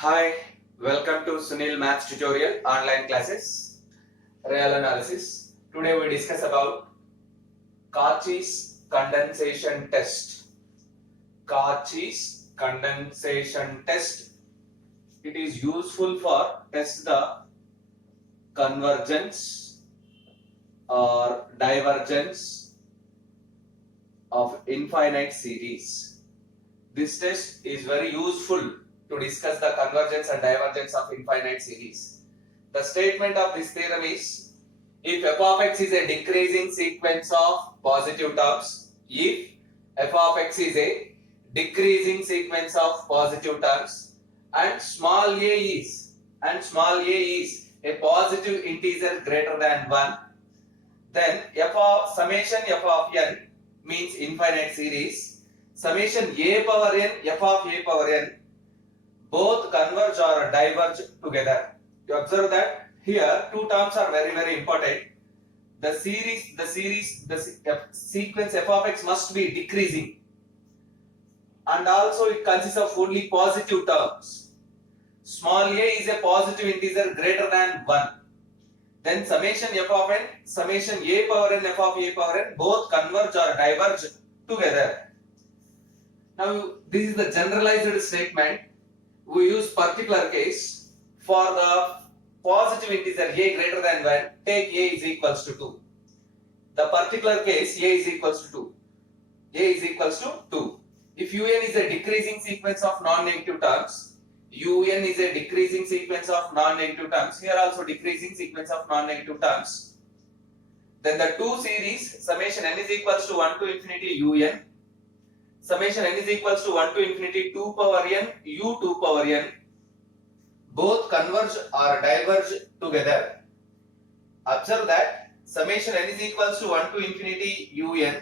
Hi, welcome to Sunil Maths tutorial online classes, real analysis. Today we discuss about Cauchy's condensation test. Cauchy's condensation test. It is useful for test the convergence or divergence of infinite series. This test is very useful to discuss the convergence and divergence of infinite series. The statement of this theorem is, if f of x is a decreasing sequence of positive terms, if f of x is a decreasing sequence of positive terms and small a is a positive integer greater than 1, then f of summation f of n means infinite series, summation a power n f of a power n both converge or diverge together. You observe that here two terms are very important. The sequence f of x must be decreasing, and also it consists of only positive terms. Small a is a positive integer greater than 1. Then summation f of n, summation a power n f of a power n both converge or diverge together. Now this is the generalized statement. We use particular case for the positive integer a greater than 1. Take a is equals to 2. The particular case a is equals to 2. A is equals to 2. If un is a decreasing sequence of non-negative terms, un is a decreasing sequence of non-negative terms, here also decreasing sequence of non-negative terms, then the two series summation n is equals to 1 to infinity un, summation n is equals to 1 to infinity 2 power n u 2 power n both converge or diverge together. Observe that summation n is equals to 1 to infinity un,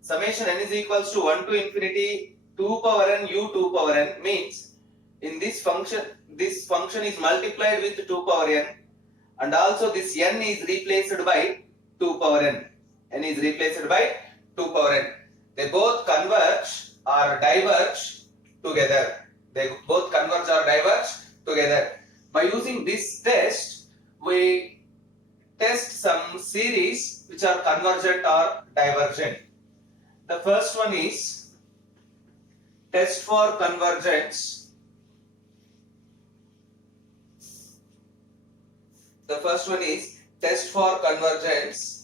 summation n is equals to 1 to infinity 2 power n u 2 power n means in this function is multiplied with 2 power n, and also this n is replaced by 2 power n. N is replaced by 2 power n. They both converge or diverge together. They both converge or diverge together. By using this test, we test some series which are convergent or divergent. The first one is test for convergence. The first one is test for convergence.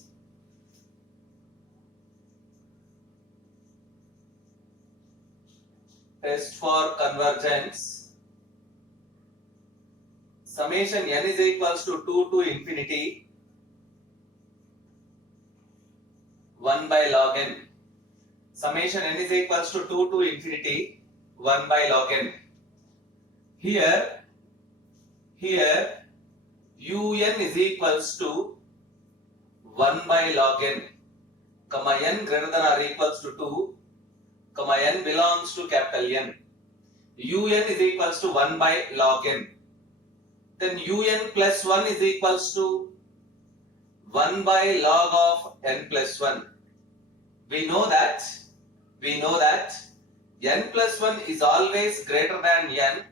Test for convergence. Summation n is equals to 2 to infinity 1 by log n. Summation n is equals to 2 to infinity 1 by log n. Here un is equals to 1 by log n, comma n greater than or equals to 2, comma n belongs to capital N. Un is equals to 1 by log n. Then un plus 1 is equals to 1 by log of n plus 1. We know that n plus 1 is always greater than n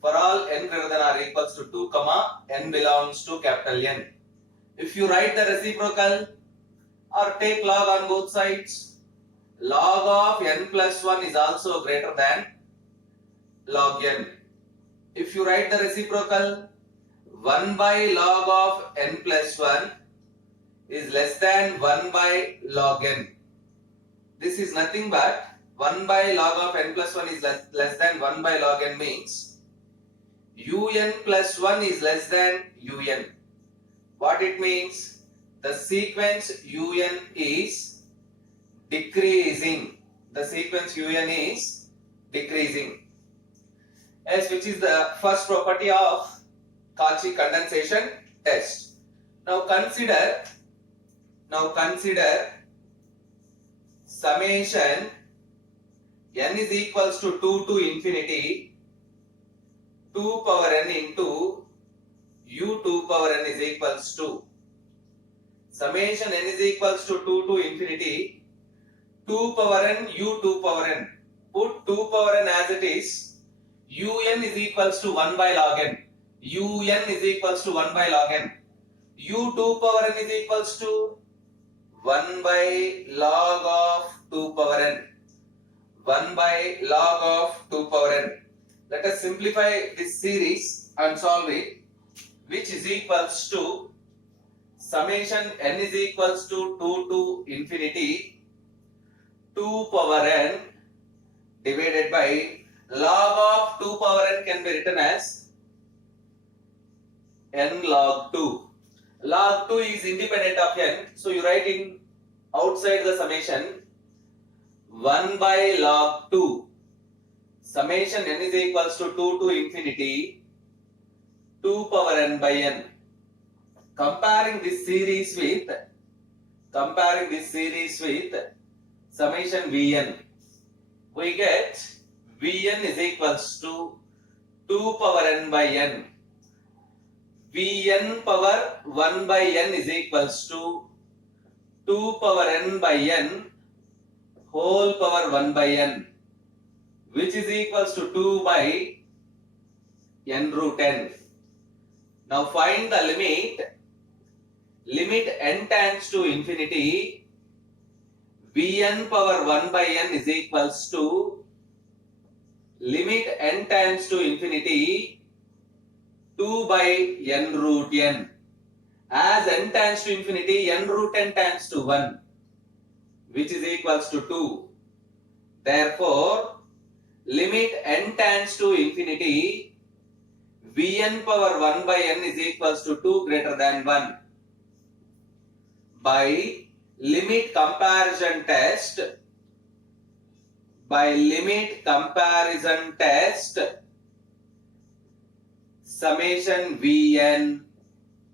for all n greater than or equals to 2, comma n belongs to capital N. If you write the reciprocal or take log on both sides, log of n plus 1 is also greater than log n. If you write the reciprocal, 1 by log of n plus 1 is less than 1 by log n. This is nothing but 1 by log of n plus 1 is less than 1 by log n means un plus 1 is less than un. What it means? The sequence un is decreasing. The sequence un is decreasing. Yes, which is the first property of Cauchy condensation test. Now consider summation n is equals to 2 to infinity 2 power n into u 2 power n is equals to summation n is equals to 2 to infinity 2 power n u 2 power n. Put 2 power n as it is. un is equals to 1 by log n. un is equals to 1 by log n. u2 power n is equals to 1 by log of 2 power n. 1 by log of 2 power n. Let us simplify this series and solve it, which is equals to summation n is equals to 2 to infinity 2 power n divided by log of 2 power n can be written as n log 2. Log 2 is independent of n, so you write in outside the summation 1 by log 2. Summation n is equals to 2 to infinity 2 power n by n. Comparing this series with summation Vn, we get Vn is equals to 2 power n by n. Vn power 1 by n is equals to 2 power n by n whole power 1 by n, which is equals to 2 by n root n. Now find the limit n tends to infinity. Vn power 1 by n is equals to limit n tends to infinity 2 by n root n. As n tends to infinity, n root n tends to 1, which is equals to 2. Therefore, limit n tends to infinity, Vn power 1 by n is equals to 2 greater than 1. By limit comparison test, summation Vn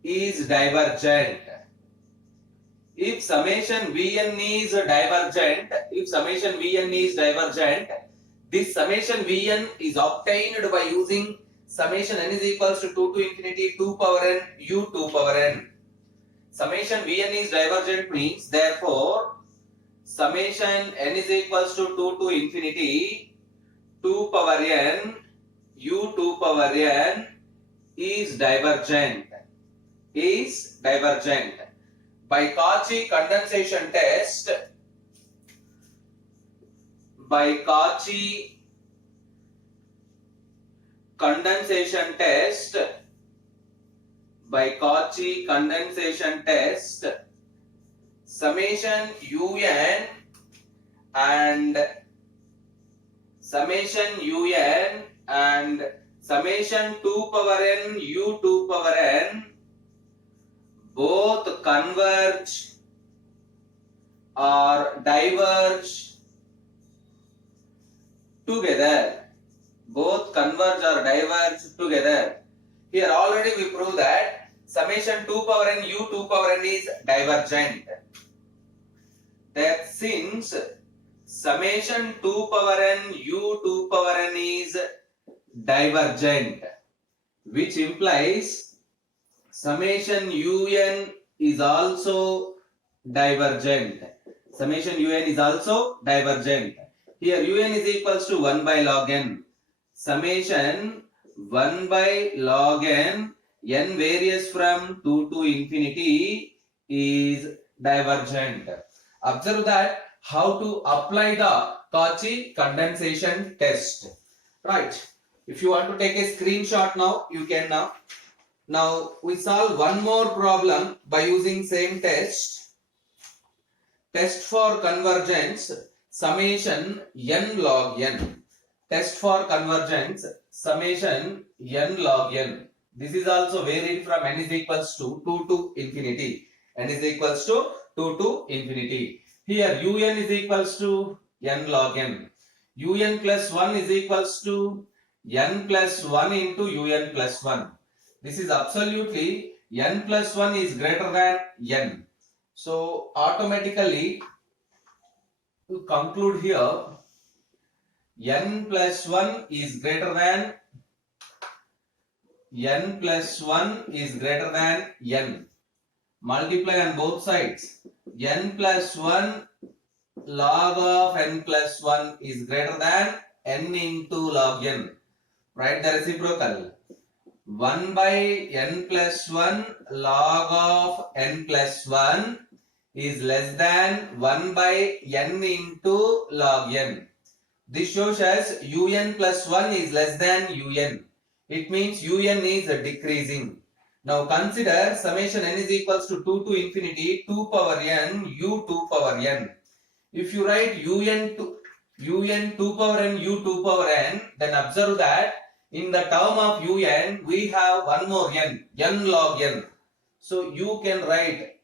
is divergent. If summation Vn is divergent, this summation Vn is obtained by using summation n is equals to 2 to infinity 2 power n u 2 power n. Summation Vn is divergent means, therefore, summation n is equals to 2 to infinity 2 power n u 2 power n is divergent. By Cauchy condensation test, summation un and summation 2 power n u 2 power n both converge or diverge together. Here already we proved that summation 2 power n u 2 power n is divergent. That since summation 2 power n u 2 power n is divergent, which implies summation un is also divergent. Here un is equals to 1 by log n. Summation 1 by log n varies from 2 to infinity is divergent. Observe that how to apply the Cauchy condensation test. Right. If you want to take a screenshot now, you can now. Now we solve one more problem by using same test. Test for convergence, summation n log n. Test for convergence, summation n log n. This is also varied from n is equals to 2 to infinity. Here un is equals to n log n. Un plus 1 is equals to n plus 1 into un plus 1. This is absolutely n plus 1 is greater than n. So automatically to conclude here, n plus 1 is greater than n. Multiply on both sides. N plus 1 log of n plus 1 is greater than n into log n. Write the reciprocal. 1 by n plus 1 log of n plus 1 is less than 1 by n into log n. This shows us un plus 1 is less than un. It means un is decreasing. Now consider summation n is equals to 2 to infinity 2 power n u 2 power n. If you write un 2 power n u 2 power n, then observe that in the term of un we have one more n log n. So you can write,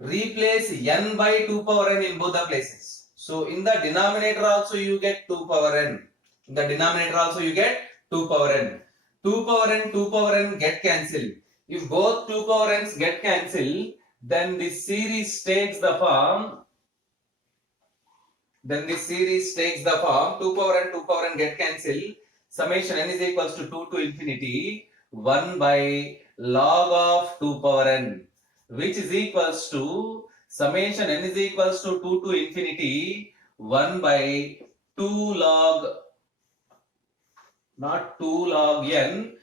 replace n by 2 power n in both the places. So in the denominator also you get 2 power n. In the denominator also you get 2 power n. 2 power n, 2 power n get cancelled. If both 2 power n's get cancelled, then this series takes the form. 2 power n, 2 power n get cancelled. Summation n is equals to 2 to infinity 1 by log of 2 power n, which is equals to summation n is equals to 2 to infinity 1 by 2 log, not 2 log n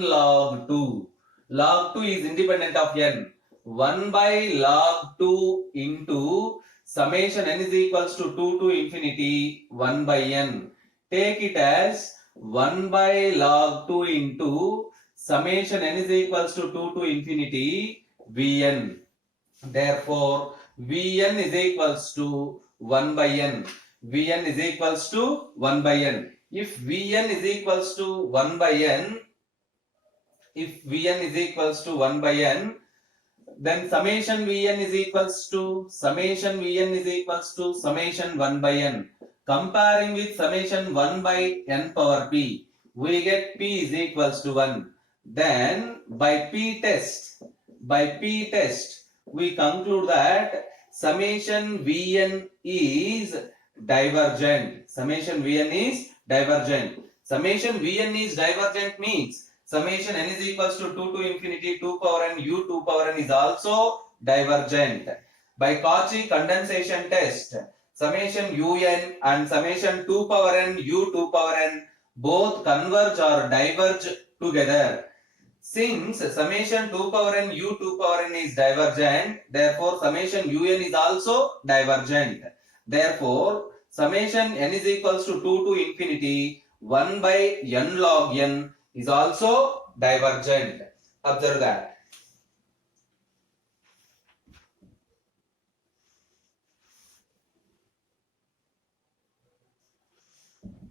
log 2. Log 2 is independent of n. 1 by log 2 into summation n is equals to 2 to infinity 1 by n. Take it as 1 by log 2 into summation n is equals to 2 to infinity vn. Therefore, vn is equals to 1 by n. Vn is equals to 1 by n. If vn is equals to 1 by n, then summation vn is equals to summation 1 by n. Comparing with summation 1 by n power p, we get p is equals to 1. Then by p test, we conclude that summation vn is divergent. Summation vn is divergent. Summation vn is divergent means summation n is equals to 2 to infinity 2 power n u 2 power n is also divergent. By Cauchy condensation test, summation un and summation 2 power n u 2 power n both converge or diverge together. Since summation 2 power n u 2 power n is divergent, therefore summation un is also divergent. Therefore, summation n is equals to 2 to infinity 1 by n log n is also divergent. Observe that.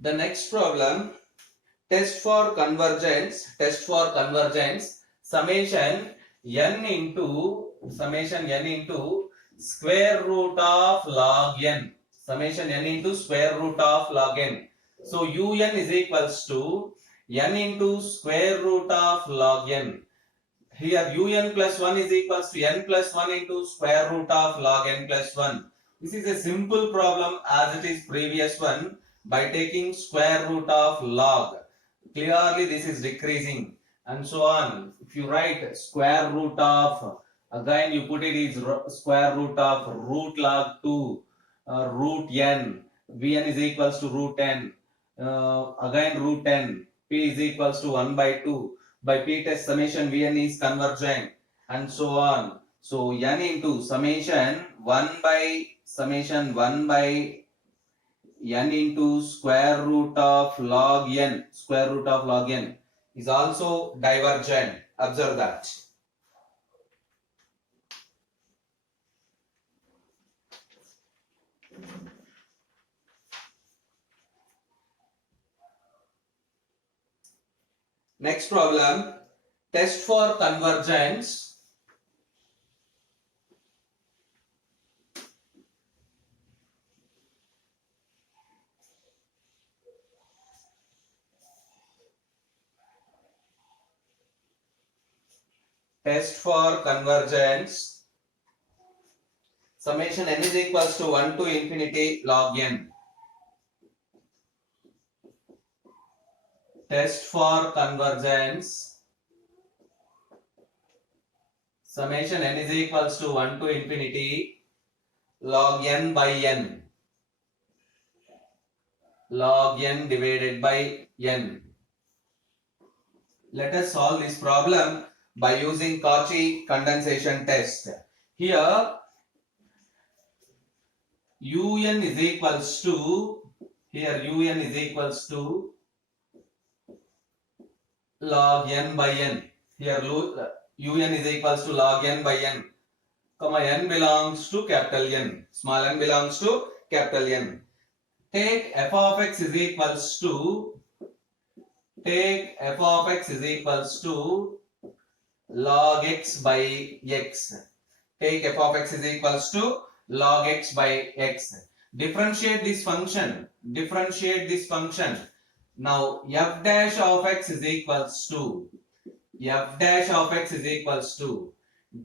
The next problem, test for convergence. Summation n into square root of log n. Summation n into square root of log n. So un is equals to n into square root of log n. Here un plus 1 is equals to n plus 1 into square root of log n plus 1. This is a simple problem as it is previous one. By taking square root of log, clearly this is decreasing and so on. If you write square root of, again you put it is square root of root log 2 root n, vn is equals to root n, again root n, p is equals to 1 by 2. By p test summation vn is convergent and so on. So n into summation 1 by n into square root of log n is also divergent. Observe that. Next problem, test for convergence. Test for convergence. Summation n is equals to 1 to infinity log n. Test for convergence. Summation n is equals to 1 to infinity log n by n. Log n divided by n. Let us solve this problem by using Cauchy condensation test. Here un is equals to log n by n. Here un is equals to log n by n, comma n belongs to capital N, small n belongs to capital N. Take f of x is equals to log x by x. Take f of x is equals to log x by x. Differentiate this function. Now f dash of x is equals to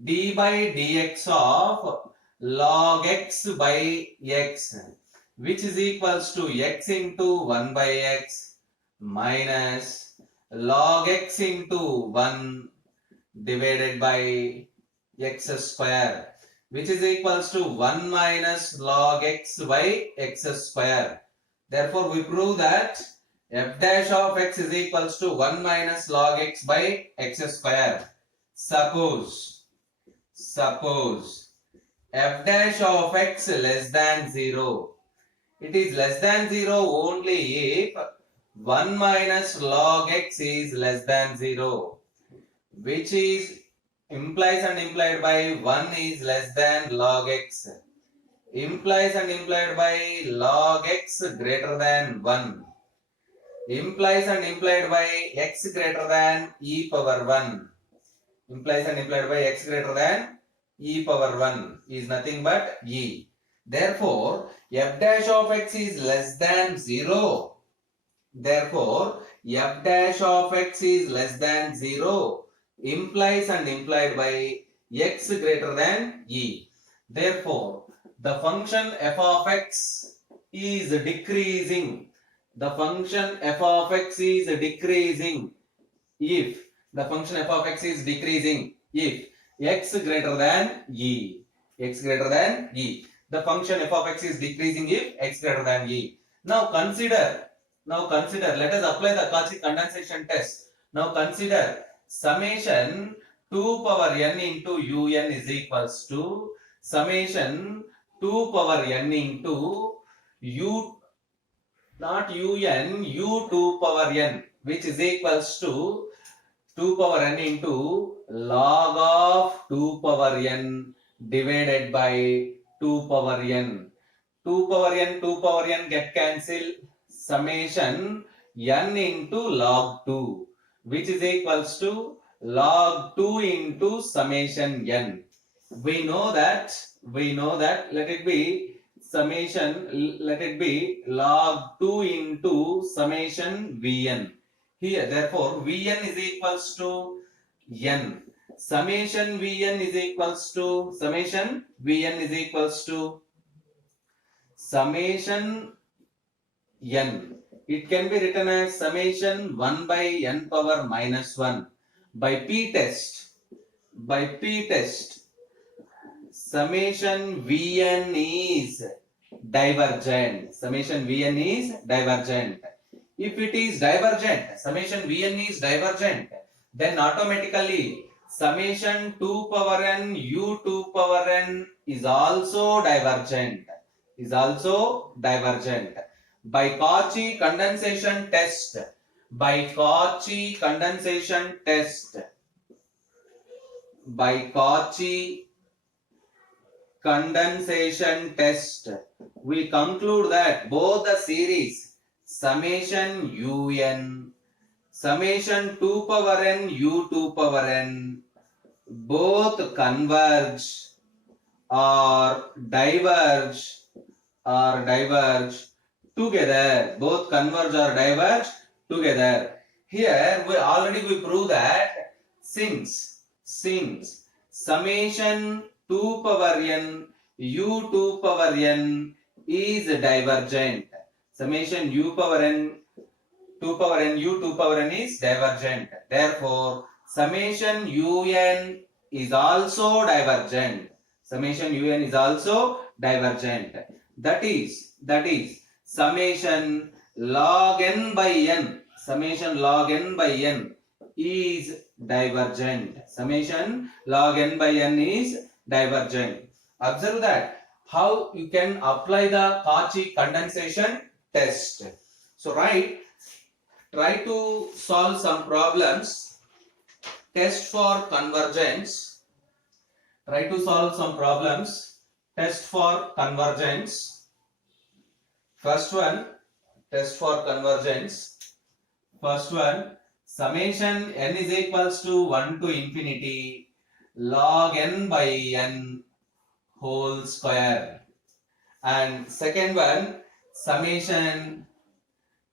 d by dx of log x by x, which is equals to x into 1 by x minus log x into 1 divided by x square, which is equals to 1 minus log x by x square. Therefore, we prove that f dash of x is equals to 1 minus log x by x square. Suppose f dash of x less than 0. It is less than 0 only if 1 minus log x is less than 0, which is implies and implied by 1 is less than log x, implies and implied by log x greater than 1, implies and implied by x greater than e power 1, implies and implied by x greater than e power 1 is nothing but e. Therefore, f dash of x is less than 0. Therefore, f dash of x is less than 0 implies and implied by x greater than e. Therefore, the function f of x is decreasing. The function f of x is decreasing if the function f of x is decreasing if x greater than e. X greater than e. The function f of x is decreasing if x greater than e. Now consider, let us apply the Cauchy condensation test. Now consider summation 2 power n into un is equals to summation 2 power n into u, not un, u2 power n, which is equals to 2 power n into log of 2 power n divided by 2 power n. 2 power n get cancelled. Summation n into log 2, which is equals to log 2 into summation n. We know that let it be log 2 into summation vn. Here, therefore, vn is equals to n. Summation vn is equals to summation n. It can be written as summation 1 by n power minus 1 by p test. Summation vn is divergent. If it is divergent, summation vn is divergent, then automatically summation 2 power n u2 power n is also divergent. By Cauchy condensation test, we conclude that both the series summation un, summation 2 power n u2 power n both converge or diverge together. Both converge or diverge together. Here we prove that since summation 2 power n u2 power n is divergent, summation u power n 2 power n u2 power n is divergent. Therefore, summation un is also divergent. That is summation log n by n is divergent. Summation log n by n is divergent. Observe that how you can apply the Cauchy condensation test. So try to solve some problems. Test for convergence. Try to solve some problems. Test for convergence. First one, test for convergence. First one, summation n is equals to 1 to infinity log n by n whole square. And second one, summation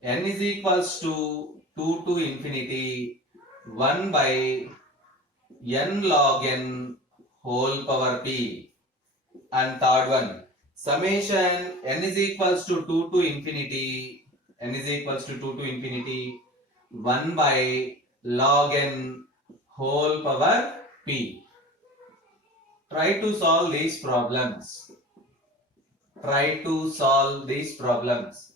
n is equals to 2 to infinity 1 by n log n whole power p. And third one, summation n is equals to 2 to infinity 1 by log n whole power p. Try to solve these problems.